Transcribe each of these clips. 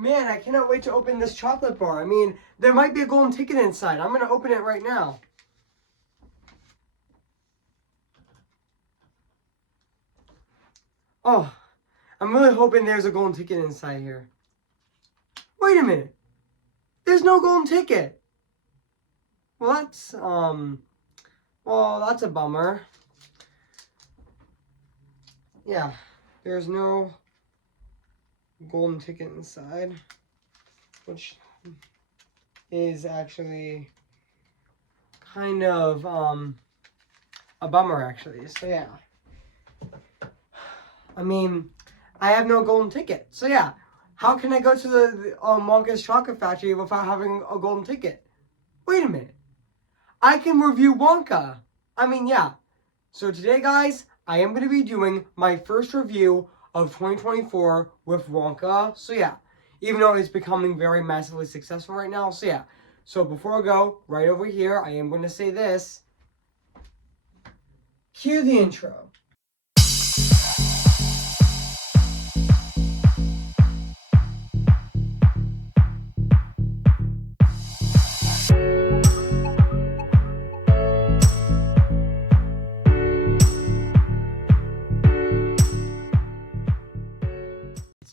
Man, I cannot wait to open this chocolate bar. I mean, there might be a golden ticket inside. I'm going to open it right now. Oh, I'm really hoping there's a golden ticket inside here. Wait a minute. There's no golden ticket. Well, that's a bummer. Yeah, there's no golden ticket inside, which is actually kind of a bummer, actually. So yeah, I mean, I have no golden ticket. So yeah, how can I go to the Wonka's Chocolate Factory without having a golden ticket? Wait a minute, I can review Wonka. I mean, yeah. So today, guys, I am going to be doing my first review of 2024 with Wonka. So yeah, even though it's becoming very massively successful right now. So yeah. So before I go, right over here, I am going to say this. Cue the intro.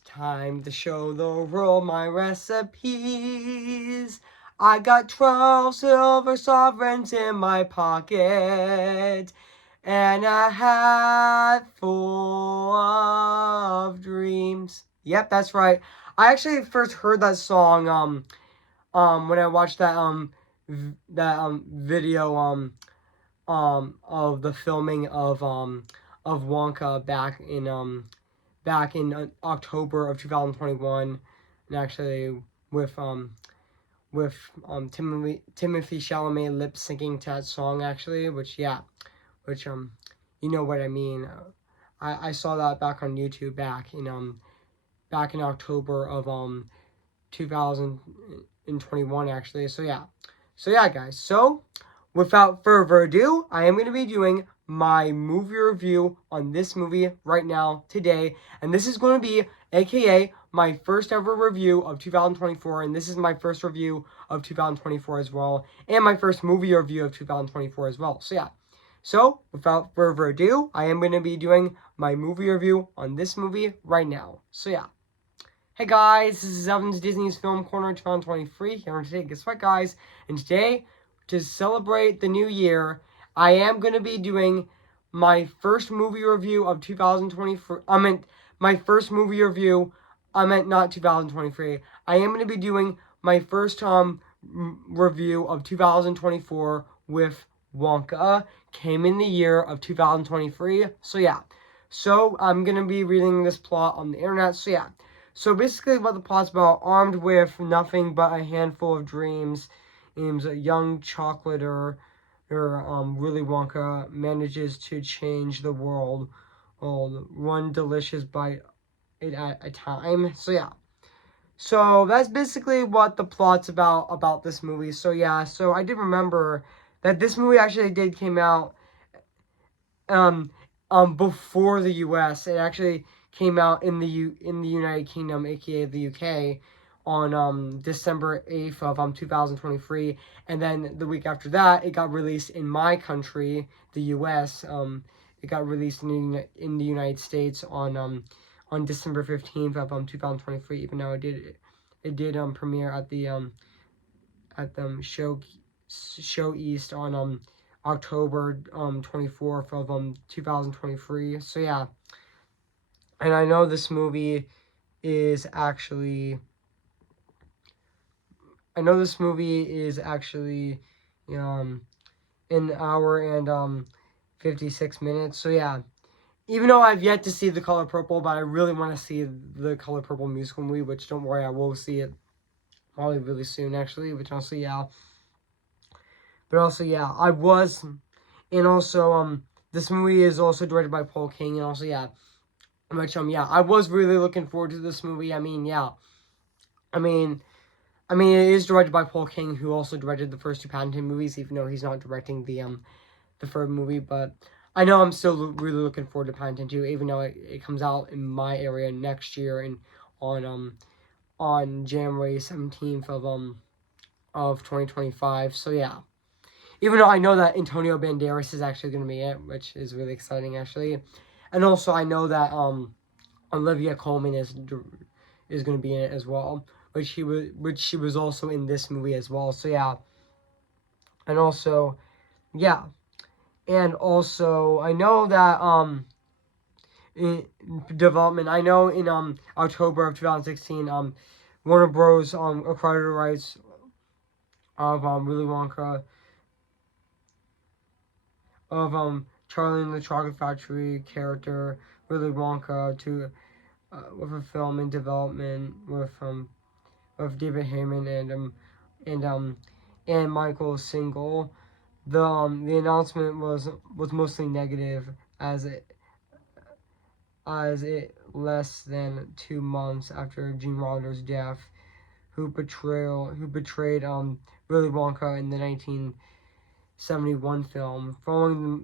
Time to show the world my recipes. I got 12 silver sovereigns in my pocket and a hat full of dreams. Yep, that's right. I actually first heard that song when I watched that video of the filming of Wonka back in October of 2021, and actually with Timothy Chalamet lip syncing to that song, actually, which you know what I mean. I saw that back on YouTube back in October of 2021, actually. So yeah, guys. So without further ado, I am going to be doing my movie review on this movie right now, today. And this is going to be, aka, my first ever review of 2024. And this is my first review of 2024 as well. And my first movie review of 2024 as well. So yeah. So, without further ado, I am going to be doing my movie review on this movie right now. So yeah. Hey guys, this is Evan's Disney's Film Corner 2023 here today. Guess what, guys? And today, to celebrate the new year, I am going to be doing my first movie review of 2023. My first movie review. Not 2023. I am going to be doing my first review of 2024 with Wonka. Came in the year of 2023. So yeah. So I'm going to be reading this plot on the internet. So yeah. So basically what the plot's about, armed with nothing but a handful of dreams, a young chocolater, Willy Wonka, manages to change the world, one delicious bite at a time. So yeah. So that's basically what the plot's about this movie. So yeah, so I did remember that this movie actually did came out before the US. It actually came out in the United Kingdom, aka the UK, on December 8th of 2023, and then the week after that it got released in my country, the US. It got released in the United States on December 15th of 2023, even though it did premiere at the show East on October 24th of 2023. So yeah. And I know this movie is actually an hour and 56 minutes. So yeah. Even though I've yet to see The Color Purple, but I really want to see The Color Purple musical movie, which don't worry, I will see it probably really soon, actually, which also, yeah. But also, yeah, and also, this movie is also directed by Paul King, and also, yeah, which, yeah, I was really looking forward to this movie. I mean, yeah, I mean, it is directed by Paul King, who also directed the first two Paddington movies, even though he's not directing the third movie, but I know I'm still really looking forward to Paddington 2, even though it comes out in my area next year and on on January 17th of 2025. So yeah. Even though I know that Antonio Banderas is actually going to be it, which is really exciting actually. And also I know that Olivia Colman is going to be in it as well, which she was also in this movie as well. So yeah. And also yeah. And also I know that in development, I know in October of 2016 Warner Bros acquired the rights of Willy Wonka, of Charlie and the Chocolate Factory character Willy Wonka to with a film in development with David Heyman and Michael Single. The announcement was mostly negative as it less than 2 months after Gene Wilder's death, who betrayed Willy Wonka in the 1971 film.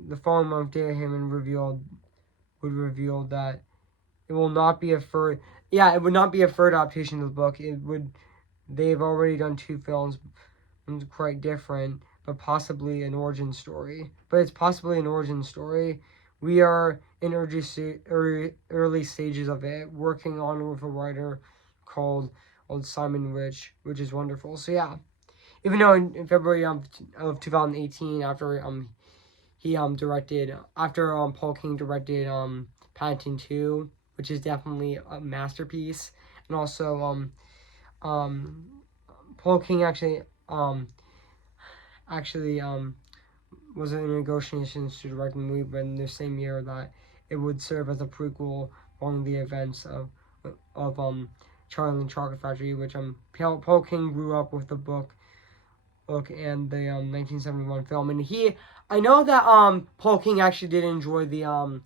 The following month, David Heyman would reveal that it will not be a third. Yeah, it would not be a third adaptation of the book. It would. They've already done 2 films, quite different, but possibly an origin story. But it's possibly an origin story. We are in early stages of it, working on with a writer called Simon Rich, which is wonderful. So yeah, even though in February of 2018, after he directed after Paul King directed Paddington 2, which is definitely a masterpiece, and also um Paul King actually was in negotiations to direct the movie, but in the same year that it would serve as a prequel following the events of Charlie and the Chocolate Factory, which Paul King grew up with the book and the 1971 film, and I know that Paul King actually did enjoy the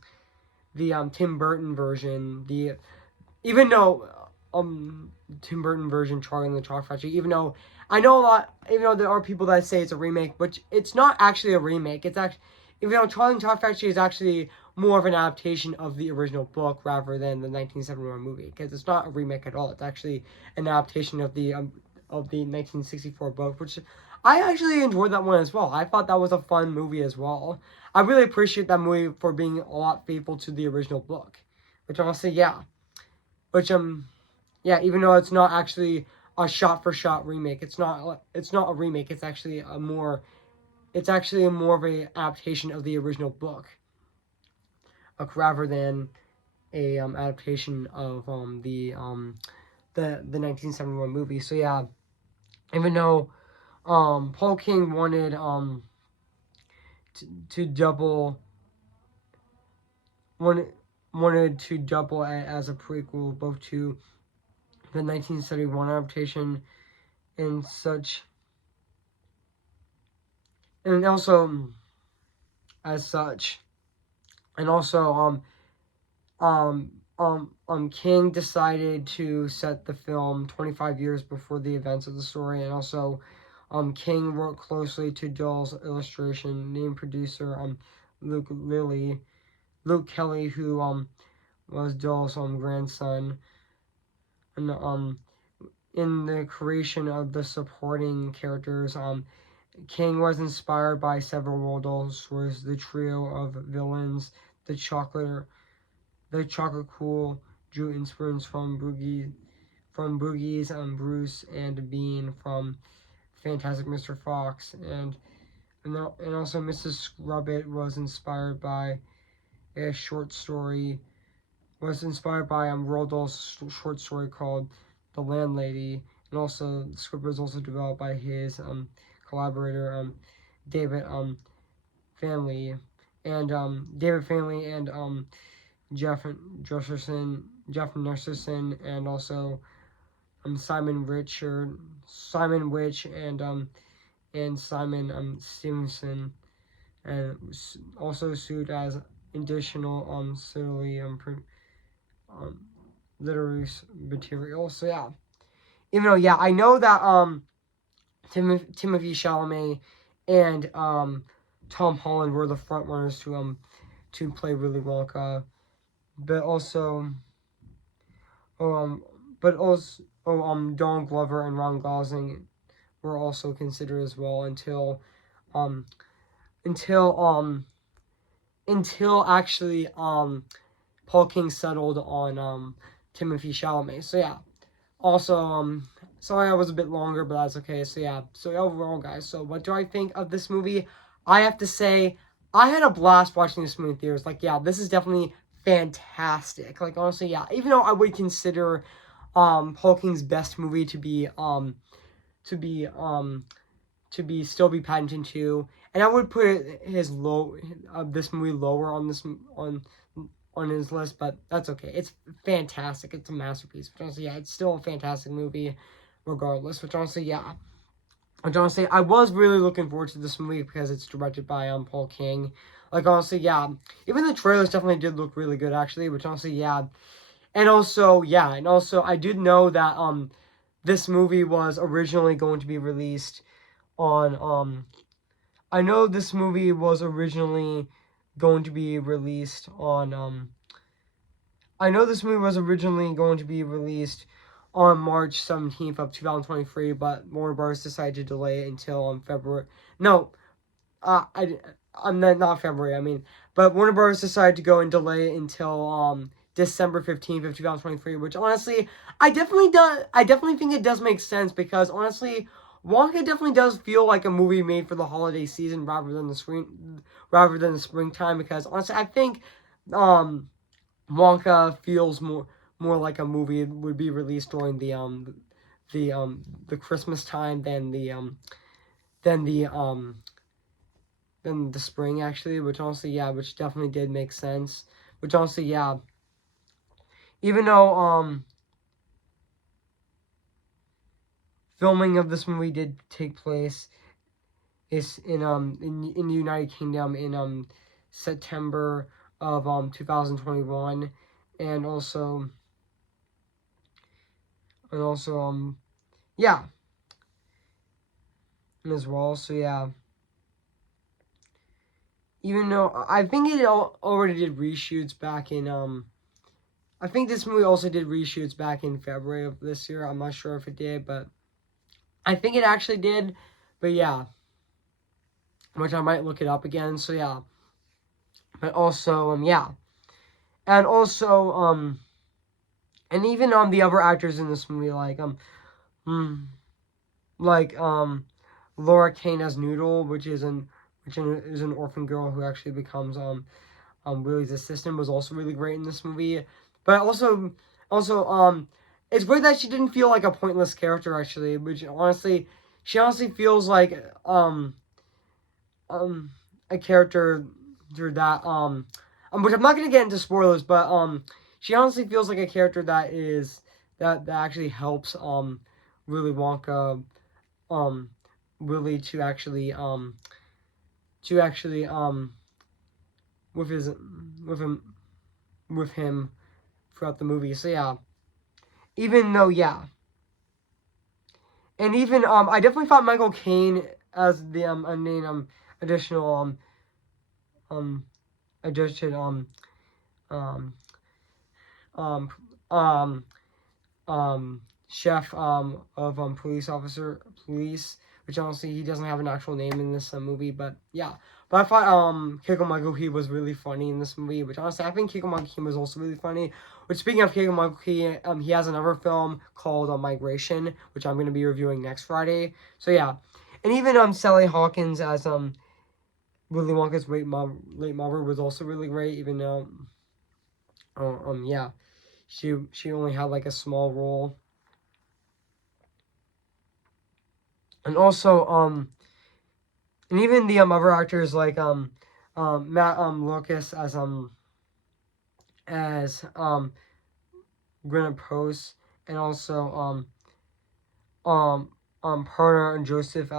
Tim Burton version, the even though Tim Burton version Charlie and the Chocolate Factory, even though I know a lot, even though there are people that say it's a remake, but it's not actually a remake. It's actually, even though Charlie and the Chocolate Factory is actually more of an adaptation of the original book rather than the 1971 movie, because it's not a remake at all. It's actually an adaptation of the 1964 book, which I actually enjoyed that one as well. I thought that was a fun movie as well. I really appreciate that movie for being a lot faithful to the original book, which honestly, yeah. Which yeah, even though it's not actually a shot for shot remake, it's not a remake. It's actually a more of a adaptation of the original book, rather than a adaptation of the 1971 movie. So yeah, even though Paul King wanted to double wanted to double it as a prequel both to the 1971 adaptation and such, and also as such, and also King decided to set the film 25 years before the events of the story, and also King worked closely to Doll's illustration, named producer Luke Kelly, who was Doll's grandson, and in the creation of the supporting characters, King was inspired by several Roald Dahl stories. The trio of villains, the chocolate cool, drew inspiration from Boogie's Bruce and Bean from Fantastic Mr. Fox, and also Mrs. Scrubbit was inspired by a short story. Was inspired by Roald Dahl's short story called The Landlady, and also the script was also developed by his collaborator David Family and Jeff Nerserson, and also Simon Witch, and Simon Stevenson, and also sued as additional silly literary material. So yeah, even though yeah, I know that Timothy Chalamet and Tom Holland were the front runners to play Willy Wonka, but also but also Donald Glover and Ron Gosling were also considered as well um until actually Paul King settled on Timothy Chalamet. So yeah. Also, sorry I was a bit longer, but that's okay. So yeah. So overall, guys, so what do I think of this movie? I have to say, I had a blast watching this movie in theaters. Like, yeah, this is definitely fantastic. Like, honestly, yeah. Even though I would consider Paul King's best movie to be still be Paddington 2, and I would put his this movie lower on on his list, but that's okay. It's fantastic. It's a masterpiece. Which honestly, yeah, it's still a fantastic movie, regardless. Which honestly, yeah. Which honestly, I was really looking forward to this movie because it's directed by Paul King. Like honestly, yeah. Even the trailers definitely did look really good, actually. Which honestly, yeah. And also, yeah, and also I did know that this movie was originally going to be released on I know this movie was originally going to be released on I know this movie was originally going to be released on March 17th of 2023, but Warner Bros. Decided to delay it until February. No, I'm not February. I mean, but Warner Bros. Decided to go and delay it until December 15th of 2023, which honestly, I definitely think it does make sense because honestly, Wonka definitely does feel like a movie made for the holiday season rather than the springtime. Because honestly, I think Wonka feels more like a movie would be released during the Christmas time than the spring, actually, which honestly, yeah, which definitely did make sense. Which honestly, yeah, even though filming of this movie did take place is in the United Kingdom in September of 2021, and also yeah, as well. So yeah, even though I think it already did reshoots back in I think this movie also did reshoots back in February of this year. I'm not sure if it did, but I think it actually did. But yeah, which I might look it up again. So yeah, but also yeah, and also and even the other actors in this movie hmm, like Laura Kane as Noodle, which is an orphan girl who actually becomes Willie's assistant, was also really great in this movie. But also it's great that she didn't feel like a pointless character, actually, which honestly she honestly feels like um a character that which I'm not gonna get into spoilers, but she honestly feels like a character that actually helps Willy Wonka um Willie to actually with his with him with him throughout the movie. So yeah, even though yeah, and even I definitely thought Michael Caine as the I mean additional um addition um um um chef of police, which honestly he doesn't have an actual name in this movie, but yeah. But I thought Keiko Michael was really funny in this movie, which honestly I think Keiko Michael was also really funny. Which speaking of Keiko Michael he has another film called Migration, which I'm gonna be reviewing next Friday. So yeah, and even Sally Hawkins as Willy Wonka's late mother was also really great, even though yeah, she only had like a small role. And also and even the other actors like Matt Lucas as Gwyneth Post, and also Perna and Joseph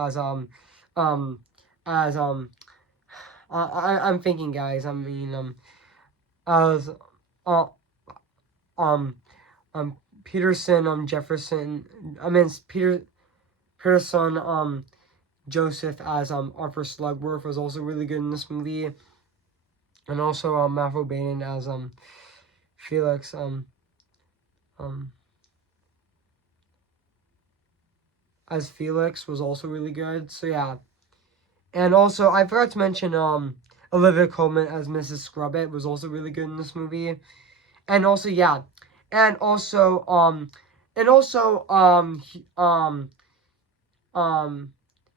um as I'm thinking, guys, I mean as uh um Peterson Jefferson, I mean Peterson Joseph as Arthur Slugworth was also really good in this movie, and also Matthew Bannon as Felix um as Felix was also really good. So yeah, and also I forgot to mention Olivia Colman as Mrs. Scrubbit was also really good in this movie. And also yeah, and also and also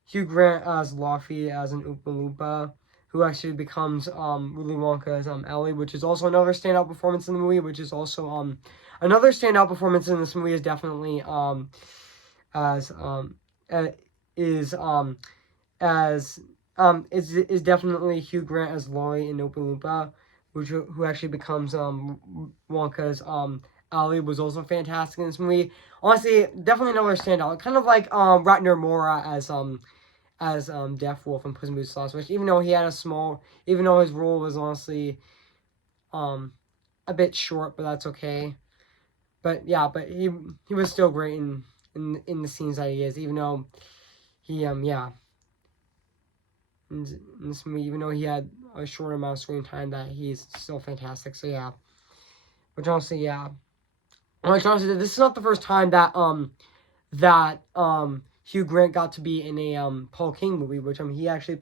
Hugh Grant as Luffy as an Oompa Loompa, who actually becomes Willy Wonka as Ellie, which is also another standout performance in the movie. Which is also another standout performance in this movie is definitely as uh, is as is definitely Hugh Grant as Laurie in Oompa Loompa, which who actually becomes Wonka's Ali was also fantastic in this movie. Honestly, definitely another standout. Kind of like Ratner Mora as Death Wolf in Puss in Boots: Lost Wish. Even though he had even though his role was honestly um a bit short, but that's okay. But yeah, but he was still great in the scenes that he is, even though he yeah in this movie, even though he had a short amount of screen time, that he's still fantastic. So yeah, which honestly yeah, which honestly this is not the first time that Hugh Grant got to be in a Paul King movie, which he actually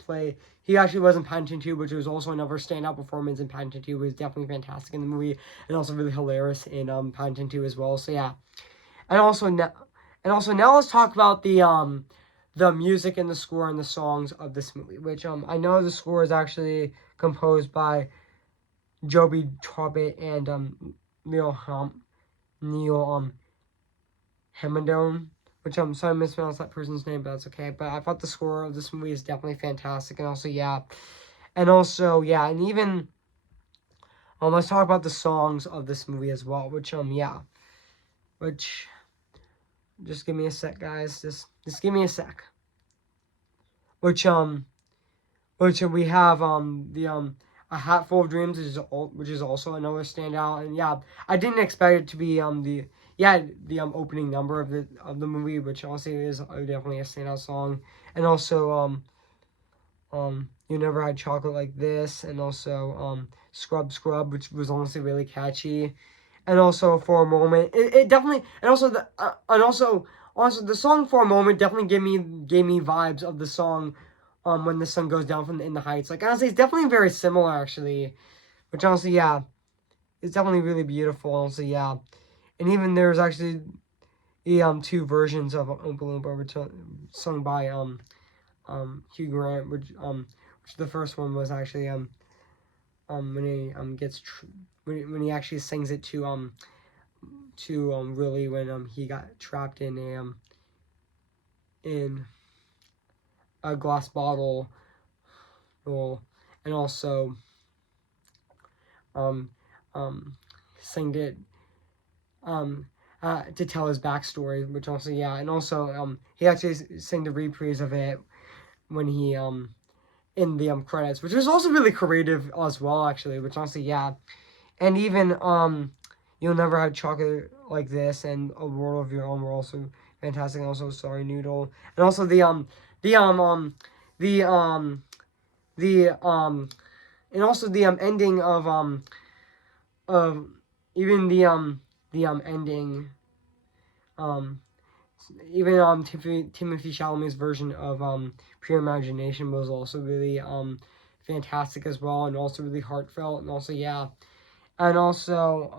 was in Paddington 2, which was also another standout performance in Paddington 2. Was definitely fantastic in the movie, and also really hilarious in Paddington 2 as well. So yeah, and also now let's talk about the music and the score and the songs of this movie, which I know the score is actually composed by Joby Trobit and Neil Hammondone, which I'm sorry I mispronounced that person's name, but that's okay. But I thought the score of this movie is definitely fantastic, and also yeah, and even let's talk about the songs of this movie as well, which which just give me a sec, guys. Just give me a sec. Which we have the A Hat Full of Dreams which is also another standout, and yeah, I didn't expect it to be the opening number of the movie, which also is definitely a standout song, and also You Never Had Chocolate Like This, and also Scrub Scrub, which was honestly really catchy, and also For a Moment, it definitely, and also the song For a Moment definitely gave me vibes of the song when the sun goes down from In the Heights. Like honestly, it's definitely very similar actually, which honestly yeah, it's definitely really beautiful. Honestly yeah, and even there's actually two versions of Oompa Loompa, which sung by Hugh Grant, which the first one was actually when he when he actually sings it to really when he got trapped in a glass bottle, well, and also um um sang it to tell his backstory, which also yeah, and also he actually sang the reprise of it when he in the credits, which was also really creative as well actually, which honestly yeah, and even You'll Never Have Chocolate Like This and A World of Your Own were also fantastic. And also Sorry Noodle, and also the the the and also the ending of even the ending um even Timothy Chalamet's version of Pure Imagination was also really fantastic as well, and also really heartfelt, and also yeah, and also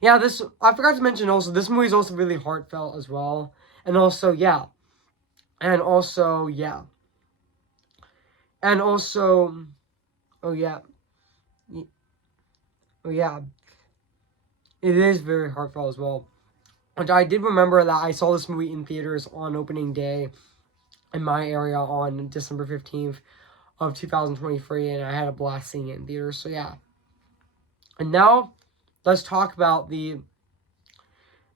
this I forgot to mention also this movie is also really heartfelt as well, and also yeah, and also yeah, and also oh yeah, oh yeah, it is very heartfelt as well. Which I did remember that I saw this movie in theaters on opening day in my area on December 15th of 2023, and I had a blast seeing it in theaters. So yeah, and now let's talk about the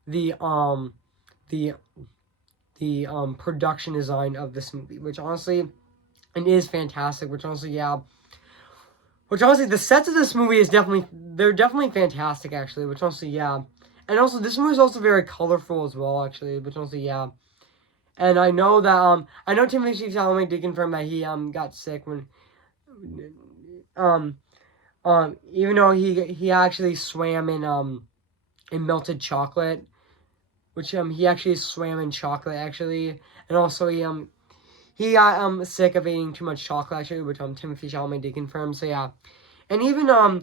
the production design of this movie, which honestly it is fantastic. Which honestly the sets of this movie is definitely fantastic actually. Which honestly yeah, and also this movie is also very colorful as well actually. Which honestly yeah. And I know that I know Timothy Chalamet did confirm that he got sick when um even though he actually swam in melted chocolate which he actually swam in chocolate actually, and also he got sick of eating too much chocolate actually, which Timothy Chalamet did confirm. So yeah, and even I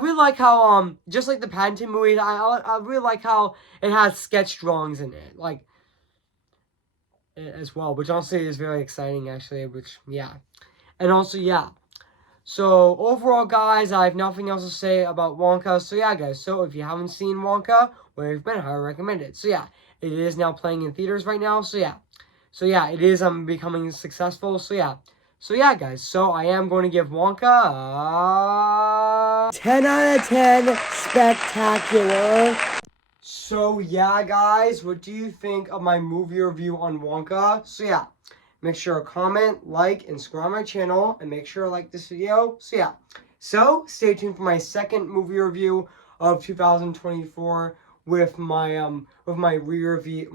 really like how just like the Paddington movies, I really like how it has sketch drawings in it, like as well, which honestly is very exciting actually. Which yeah, and also yeah. So overall, guys, I have nothing else to say about Wonka. So yeah, guys. So if you haven't seen Wonka, where you've been, I recommend it. So yeah, it is now playing in theaters right now. So yeah, it is becoming successful. So yeah. So yeah, guys. So I am going to give Wonka 10 out of 10 spectacular. So yeah, guys, what do you think of my movie review on Wonka? So yeah, make sure to comment, like, and subscribe my channel, and make sure to like this video. So yeah, so stay tuned for my second movie review of 2024 with my re-review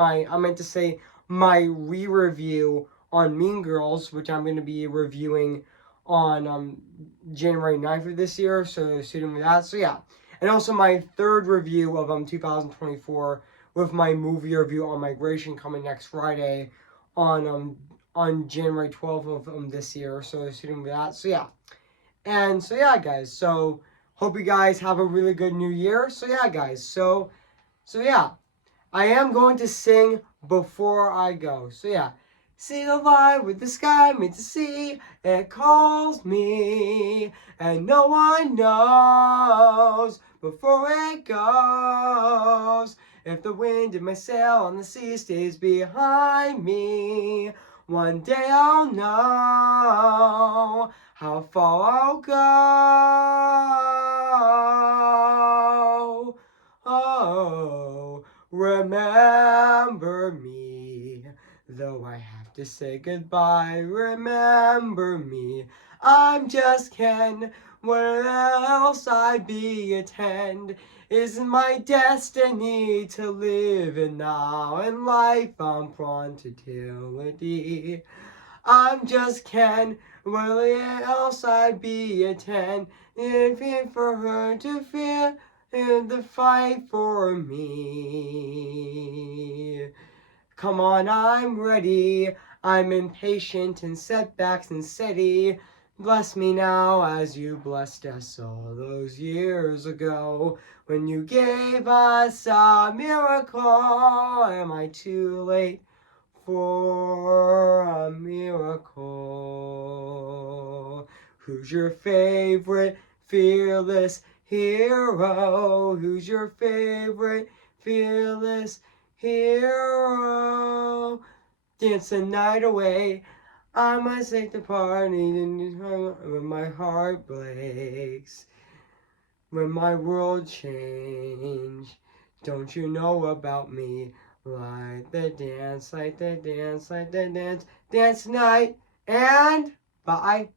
I meant to say my re-review on Mean Girls, which I'm going to be reviewing on January 9th of this year. So stay tuned for that. So yeah. And also my third review of 2024 with my movie review on Migration coming next Friday on January 12th of this year. So shooting with that. So yeah. And so yeah, guys. So hope you guys have a really good new year. So yeah, guys. So yeah. I am going to sing before I go. So yeah. See the light with the sky meant to see. It calls me, and no one knows before it goes. If the wind in my sail on the sea stays behind me, one day I'll know how far I'll go. Oh. Remember me, though I have to say goodbye. Remember me, I'm just Ken. Where else I be attend? Isn't my destiny to live in now and life on prontility? I'm just Ken. Where else I be attend? If it for her to fear in the fight for me. Come on, I'm ready. I'm impatient in setbacks and steady. Bless me now as you blessed us all those years ago when you gave us a miracle. Am I too late for a miracle? Who's your favorite fearless hero? Who's your favorite fearless hero? Dance the night away. I must take the party when my heart breaks. When my world change, don't you know about me? Like the dance, like the dance, like the dance, dance tonight, and bye.